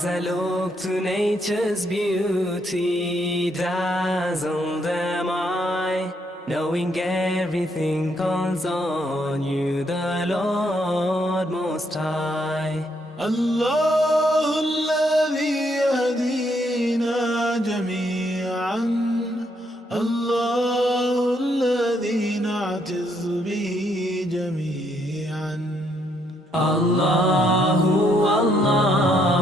As I look to nature's beauty, dazzled am I, knowing everything calls on you, the Lord Most High. الله الذي يهدينا جميعا، الله الذي نعتز به جميعا. الله الله